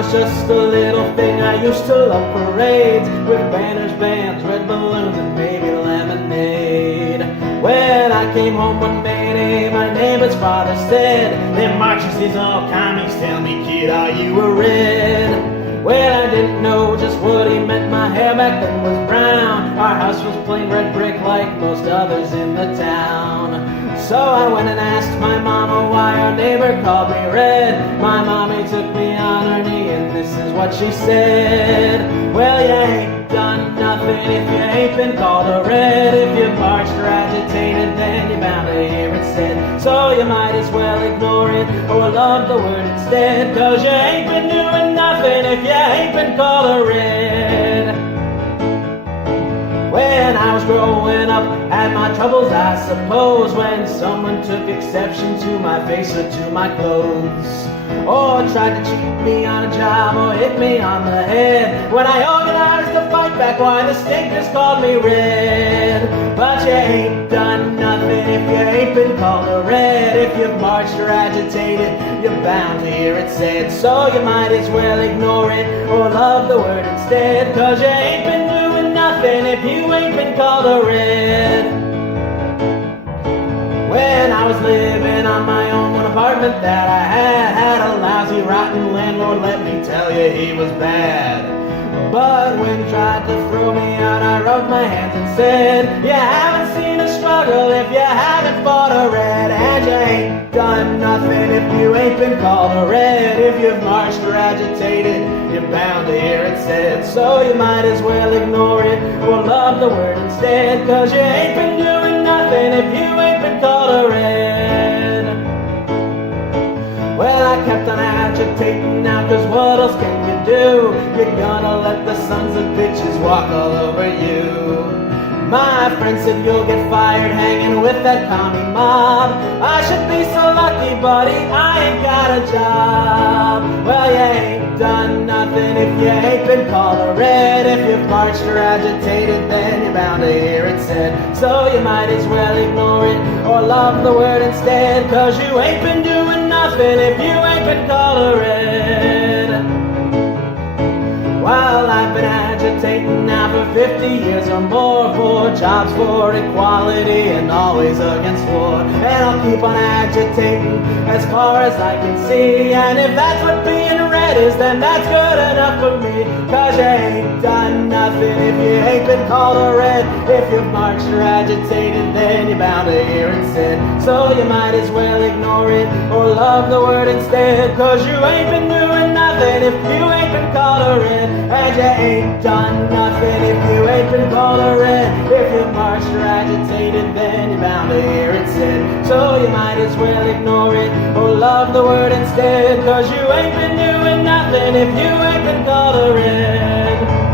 was just a little thing. I used to love parades with banners, bands, red balloons, and maybe lemonade. When I came home one May, my neighbor's father said, "Them marches is all commies, tell me kid, are you a red?" Well, I didn't know just what he meant. My hair back then was brown. Our house was plain red brick like most others in the town. So I went and asked my mama why our neighbor called me red. My mommy took me on her knee and this is what she said. "Well, you ain't done nothing if you ain't been called a red. If you've marched or agitated, then you're bound to hear it said. So you might as well ignore it or love the word instead, 'cause you ain't been doing nothing if you ain't been called a red." When I was growing up, had my troubles, I suppose, when someone took exception to my face or to my clothes, or tried to cheat me on a job or hit me on the head. When I organized to fight back, why the stinkers called me red. But you ain't done nothing if you ain't been called a red. If you've marched or agitated, you're bound to hear it said. So you might as well ignore it or love the word instead, 'cause you ain't been doing nothing if you ain't been called a red. When I was living on my own, one apartment that I had a lousy, rotten landlord, let me tell you, he was bad. But when he tried to throw me out, I rubbed my hands and said, "You haven't seen a struggle if you haven't fought a red. And you ain't done nothing if you ain't been called a red. If you've marched or agitated, you're bound to hear it said. So you might as well ignore it or love the word instead, 'cause you ain't been doing nothing if you ain't been called a red." Well, I kept on agitating now, 'cause what else can you do? You're gonna let the sons of bitches walk all over you. My friend said you'll get fired hanging with that commie mob. I should be so lucky, buddy, I ain't got a job. Well, you ain't done nothing if you ain't been called a red. If you've marched or agitated, then you're bound to hear it said. So you might as well ignore it or love the word instead, 'cause you ain't been doing nothing if you ain't been called a red. While I've been agitating now for 50 years or more, for jobs, for equality, and always against war. And I'll keep on agitating as far as I can see. And if that's what being red is, then that's good enough for me. 'Cause you ain't done nothing if you ain't been called a red. If you've marched or agitated, then you're bound to hear it said. So you might as well ignore it or love the word instead, 'cause you ain't been doing nothing if you ain't been called a red. And you ain't done nothing if you ain't been called a red. If you've marched or agitated, then you're bound to hear it said. So you might as well ignore it or love the word instead, 'cause you ain't been doing nothing if you ain't been called a red.